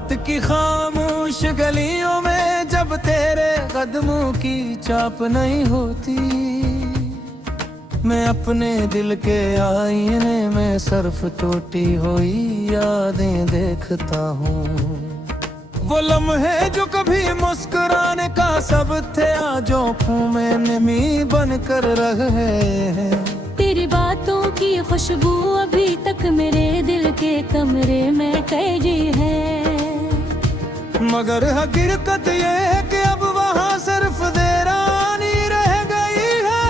रात की खामोश गलियों में जब तेरे कदमों की चाप नहीं होती, मैं अपने दिल के आईने में सर्फ टूटी हुई यादें देखता हूँ। वो लम्हे जो कभी मुस्कुराने का सब थे, आज आँखों में नमी बन कर रहे हैं। तेरी बातों की खुशबू अभी तक मेरे दिल के कमरे में कैदी है। मगर हकीकत ये है कि अब वहाँ सिर्फ देरानी रह गई है।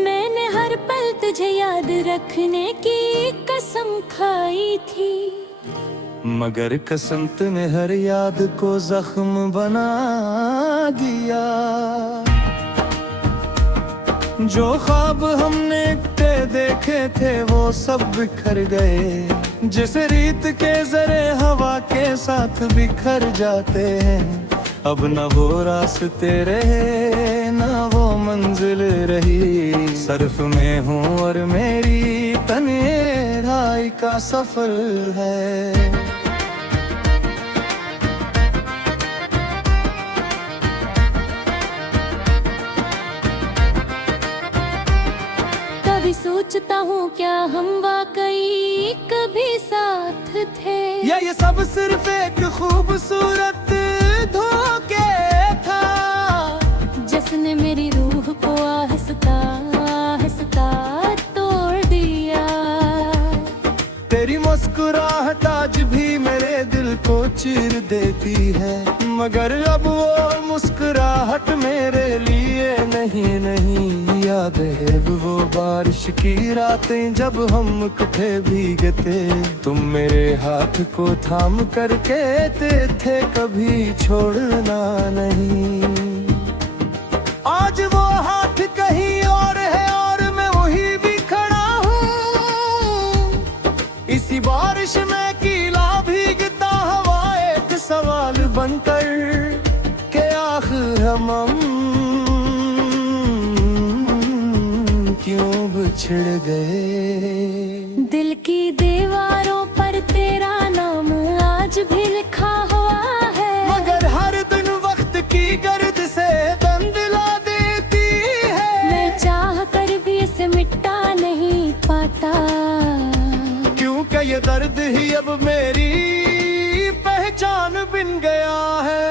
मैंने हर पल तुझे याद रखने की कसम खाई थी, मगर कसम तूने हर याद को जख्म बना दिया। जो ख्वाब हमने देखे थे वो सब बिखर गए, जिस रीत के जरे हवा के साथ बिखर जाते हैं। अब न वो रास्ते रहे न वो मंजिल रही, सर्फ में हूँ और मेरी तन्हाई का सफर है। कभी सोचता हूँ क्या हम वाकई कभी साथ थे, या ये सब सिर्फ एक खूबसूरत धोखे था, जिसने मेरी रूह को आहिस्ता आहिस्ता तोड़ दिया। तेरी मुस्कुराहट आज भी मेरे दिल को चीर देती है, मगर अब वो मुस्कुराहट मेरे लिए नहीं याद है वो बारिश की रातें जब हम इकट्ठे भीगे थे। तुम मेरे हाथ को थाम कर कहते थे कभी छोड़ना नहीं। आज वो हाथ कहीं और है और मैं वही भी खड़ा हूँ। इसी बारिश में गीला भीगता हवा एक सवाल बनकर के आखिर हम क्यों बिछड़ गए। दिल की दीवारों पर तेरा नाम आज भी लिखा हुआ है, मगर हर दिन वक्त की गर्द से दम दिला देती है। मैं चाह कर भी इसे मिटा नहीं पाता, क्योंकि ये दर्द ही अब मेरी पहचान बन गया है।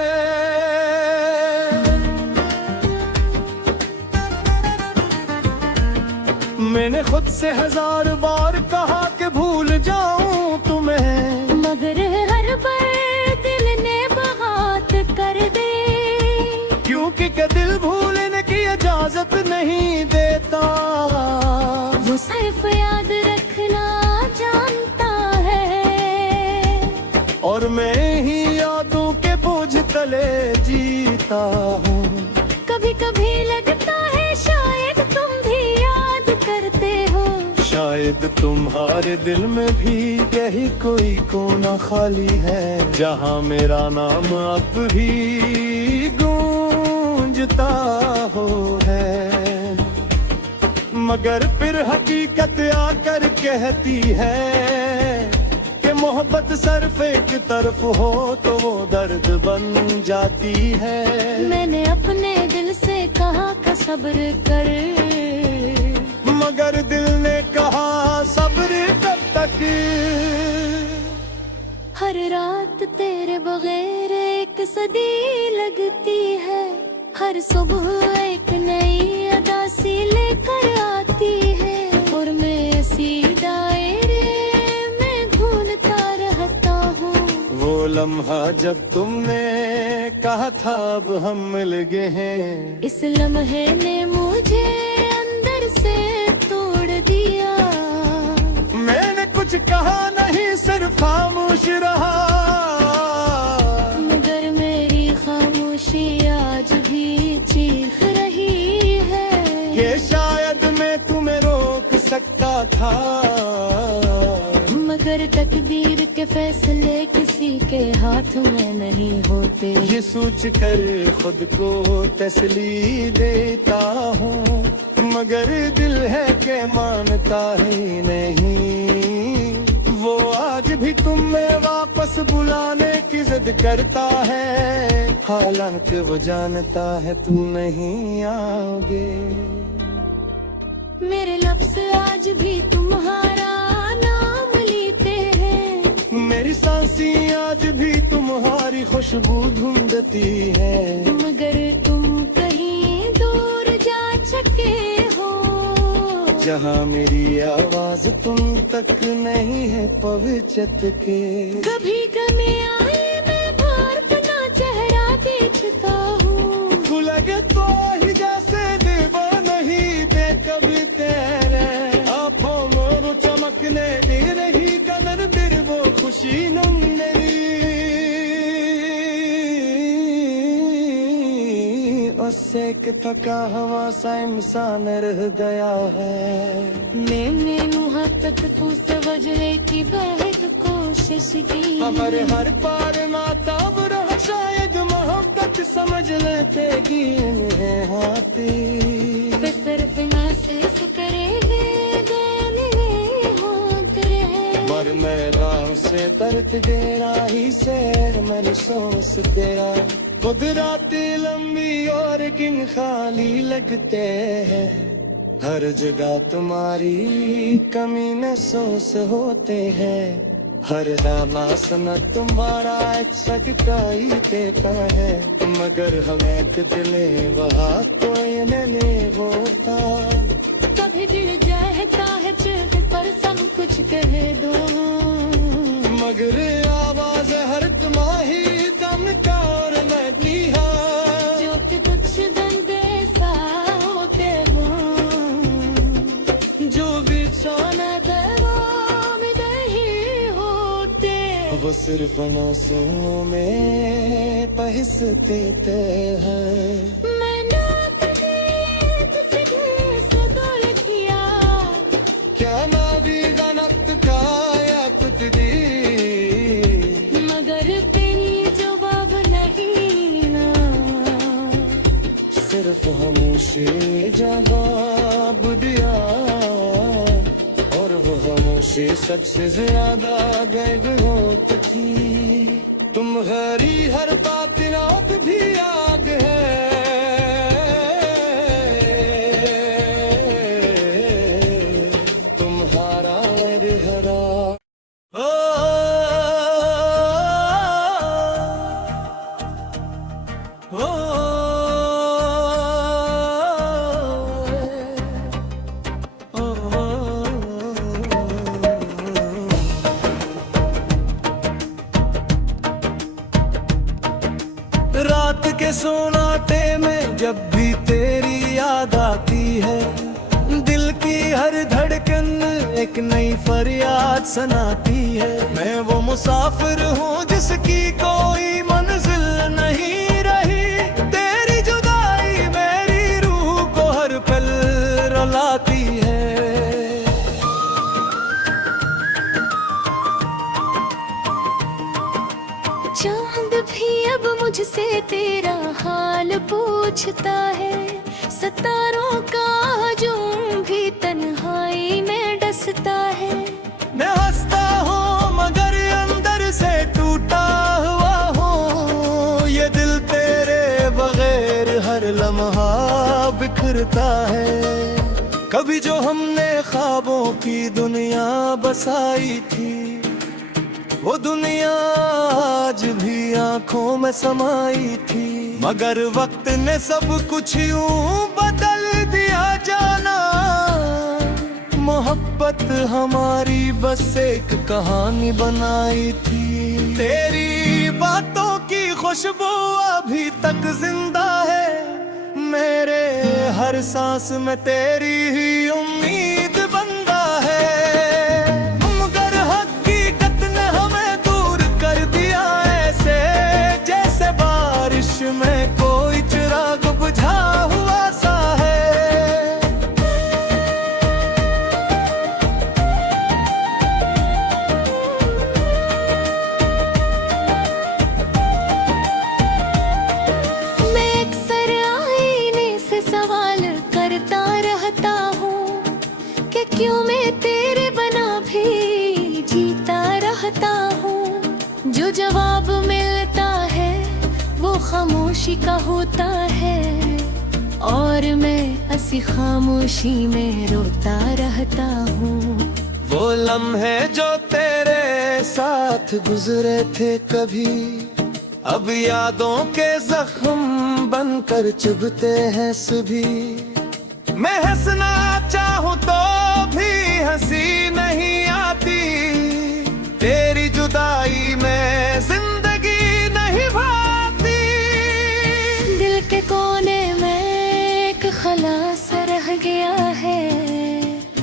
मैंने खुद से 1000 बार कहा कि भूल जाऊं तुम्हें, मगर हर बार दिल ने बात कर दे, क्योंकि दिल भूलने की इजाजत नहीं देता। वो सिर्फ याद रखना जानता है, और मैं ही यादों के बोझ तले जीता हूँ। कभी कभी लगता है शायद तुम भी याद करते हो, शायद तुम्हारे दिल में भी यही कोई कोना खाली है, जहाँ मेरा नाम अब भी गूंजता हो है। मगर फिर हकीकत आकर कहती है कि मोहब्बत सिर्फ एक तरफ हो तो वो दर्द बन जाती है। मैंने अपने दिल से कहा कि सब्र कर, मगर दिल ने कहा सब्र कब तक। हर रात तेरे बगैर एक सदी लगती है, हर सुबह एक नई अदा सी लेकर आती है, और मैं इसी दायरे में घूमता रहता हूँ। वो लम्हा जब तुमने कहा था अब हम मिल गए हैं, इस लम्हे ने मुझे अंदर से तोड़ दिया। मैंने कुछ कहा नहीं सिर्फ खामोश रहा, मगर मेरी खामोशी आज भी चीख रही है कि शायद मैं तुम्हें रोक सकता था, मगर तकदीर के फैसले किसी के हाथ में नहीं होते। ये सोच कर खुद को तसली देता हूँ, मगर दिल है के मानता ही नहीं। वो आज भी तुम्हें वापस बुलाने की जिद करता है, हालांकि वो जानता है तुम नहीं आओगे। मेरे लफ्ज़ आज भी तुम्हारा नाम लेते हैं, मेरी सांसें आज भी तुम्हारी खुशबू ढूंढती है। मगर तुम कहीं दूर जा चुके हो, जहाँ मेरी आवाज तुम तक नहीं है पहुँचत के। कभी गमे आए मैं भार अपना चेहरा देखता हूँ, लगे तो ही जैसे देवा नहीं दे कभी तेरे। आँखों मोर चमकने दे रही कदर फिर वो खुशी नम मेरी। उससे कि थका हवा सा इंसान रह गया है। मैंने हद तक तू समझ ले की बहुत कोशिश की, हमारे हर पार माता रहा शायद मोहब्बत समझ लेतेगी इन्हें हाथी। वे सिर्फ महसूस करेंगे बैन नहीं होते हैं। मर मैं राह से तरत गेरा ही सैर मैंने सोच तेरा। कुदरती लंबी और गिन खाली लगते हैं, हर जगह तुम्हारी कमी महसूस होते हैं। हर दामासना तुम्हारा सगाई देता है, मगर हमें एक दिले वहाँ कोई नहीं होता। कभी दिल चाहता है चुप पर सब कुछ कह दो, मगर आवाज हर तुम्हारी दम का और मैं दिया। जो कि कुछ दंदे सा होते हो, जो भी सोना दबाव में नहीं होते। वो सिर्फ नौसों में पहस देते हैं। मैंने कभी तुझसे से तोल किया, क्या मावी गनत का या कुछ दी, मगर तेरी जवाब नहीं ना। सिर्फ खामोशी जवाब दिया, और वो खामोशी सच से ज्यादा गैब होत थी। तुम हरी हर बात रात भी आग है, तुम्हारा हरा। ओ, ओ, रात के सोनाटे में जब भी तेरी याद आती है, दिल की हर धड़कन एक नई फरियाद सुनाती है। मैं वो मुसाफिर हूँ जिसकी कोई मंजिल नहीं रही, तेरी जुदाई मेरी रूह को हर पल रुलाती है। चांद भी अब मुझसे तेरा हाल पूछता है, सितारों का हजूम भी तन्हाई में डसता है। मैं हंसता हूँ मगर अंदर से टूटा हुआ हूँ, ये दिल तेरे बगैर हर लम्हा बिखरता है। कभी जो हमने ख्वाबों की दुनिया बसाई थी, वो दुनिया आज भी आंखों में समाई थी, मगर वक्त ने सब कुछ यूं बदल दिया जाना। मोहब्बत हमारी बस एक कहानी बनाई थी, तेरी बातों की खुशबू अभी तक जिंदा है। मेरे हर सांस में तेरी ही उम्मीद बंदा है, मगर हकीकत ने हमें दूर कर दिया ऐसे, जैसे बारिश में कोई चिराग बुझा हुआ सा है। मैं अक्सर आईने से सवाल करता रहता चाहता हूँ, जो जवाब मिलता है वो खामोशी का होता है, और मैं ऐसी खामोशी में रोता रहता हूँ। वो लम्हे जो तेरे साथ गुजरे थे कभी, अब यादों के जख्म बनकर चुभते हैं सभी। मैं हंसना चाहूँ तो भी हंसी नहीं आती, तेरी जुदाई में जिंदगी नहीं भाती। दिल के कोने में एक खलास रह गया है,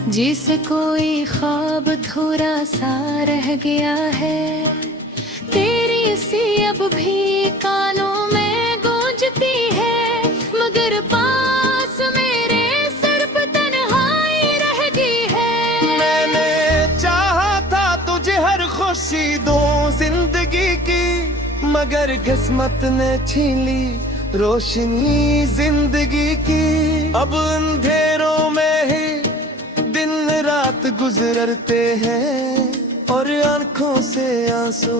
जिसे कोई ख्वाब थोड़ा सा रह गया है। तेरी सी अब भी कानों में गूंजती है, मगर पास मेरे सर पर तन्हाई रह गई है। मैंने चाहा था तुझे हर खुशी दूं जिंदगी की, मगर किस्मत ने छीन ली रोशनी जिंदगी की। अब अंधेरों में ही दिन रात गुजरते हैं, और आंखों से आंसू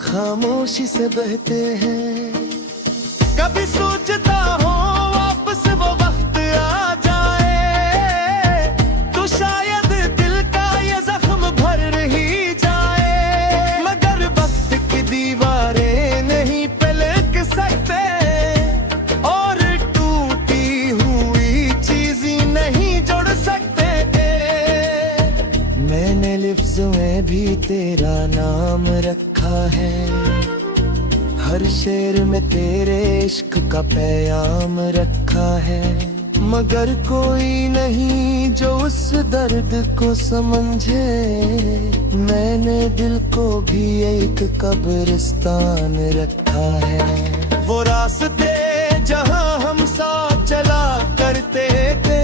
खामोशी से बहते हैं। कभी सोचता हूँ वापस वो वक्त आ जाए, तो शायद दिल का ये जख्म भर ही जाए। मगर वक्त की दीवारें नहीं पलट सकते, और टूटी हुई चीजें नहीं जोड़ सकते। मैंने लिफ्ज़ों में भी तेरा नाम रखा है, हर शेर में तेरे इश्क का पैगाम रखा है। मगर कोई नहीं जो उस दर्द को समझे, मैंने दिल को भी एक कब्रिस्तान रखा है। वो रास्ते जहां हम साथ चला करते थे,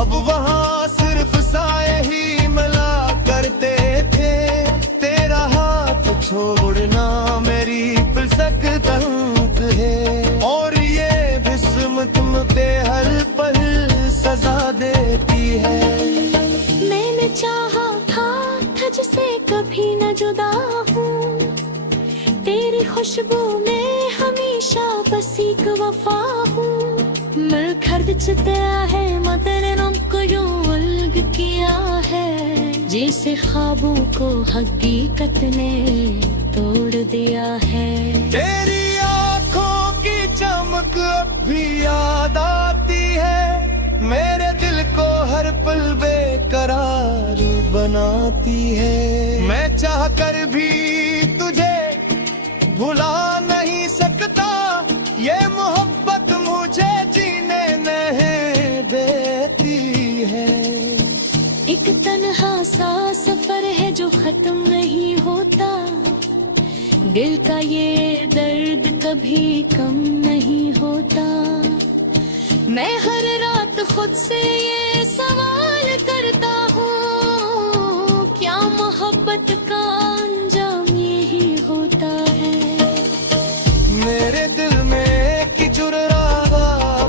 अब वहां सिर्फ साए ही मिला करते थे। तेरा हाथ छोड़ना मेरी पिलसक तंक है, और ये बिस्म तुम पे हर पल सजा देती है। मैंने चाहा था तुझसे कभी न जुदा हूँ, तेरी खुशबू में हमेशा बस एक वफा हूँ। मिल खर्द चुका है मगर हमको यूं अलग किया है, जैसे ख्वाबों को हकीकत ने तोड़ दिया है। तेरी आंखों की चमक अब भी याद आती है, मेरे दिल को हर पल बेकरार बनाती है। मैं चाह कर भी तुझे भुला नहीं सकता, ये मोहब्बत मुझे जीने नहीं देती है। एक तन्हा सा सफर है जो खत्म नहीं होता, दिल का ये दर्द कभी कम नहीं होता। मैं हर रात खुद से ये सवाल करता हूँ, क्या मोहब्बत का अंजाम यही होता है। मेरे दिल में एक जुर्रागा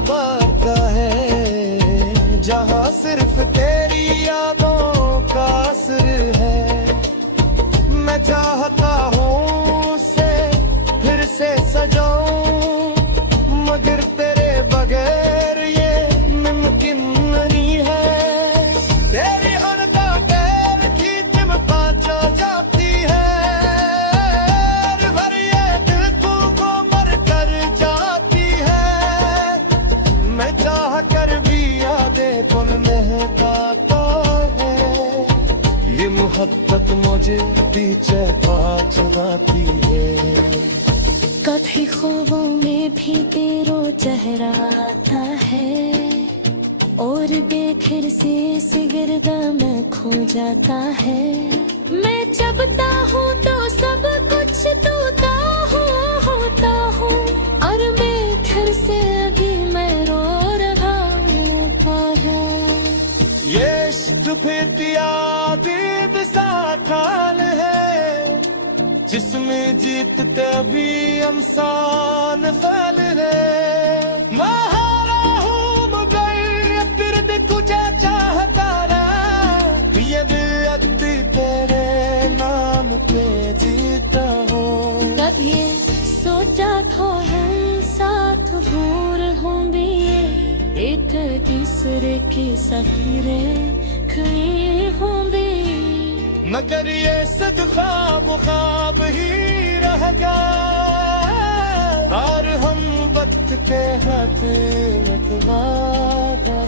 बारता है, जहाँ सिर्फ तेरी यादों का असर है। मैं चाहता हूँ उसे फिर से सजाऊं, मगर तेरे बगैर ये मुमकिन नहीं है। तेरी अनका पैर खींच में पाँचा जाती है, भर ये दिल को मर कर जाती है। मैं चाह कर भी यादें कौन महकाता है, ये मोहब्बत मुझे पीछे पाँच चुराती है। कभी ख्वाबों में भी तेरा चेहरा आता है, और बेखिर से सिगरदा में खो जाता है। मैं जबता हूँ तो सब कुछ तूता होता हूँ, और बेखिर से अभी मैं रो रहा हूँ पागल। ये इश्क फितिया दीद सा खाल है, जिसमें जीतते भी अमसान फैल है। मैं हारा हूँ मगर ये फिर तुझे चाहता रहा, ये बेअदबी तेरे नाम आसरे की सफीरें खड़ी होंगी, मगर ये सब ख्वाब ही रहेगा। और हम वक्त के हाथ में वादा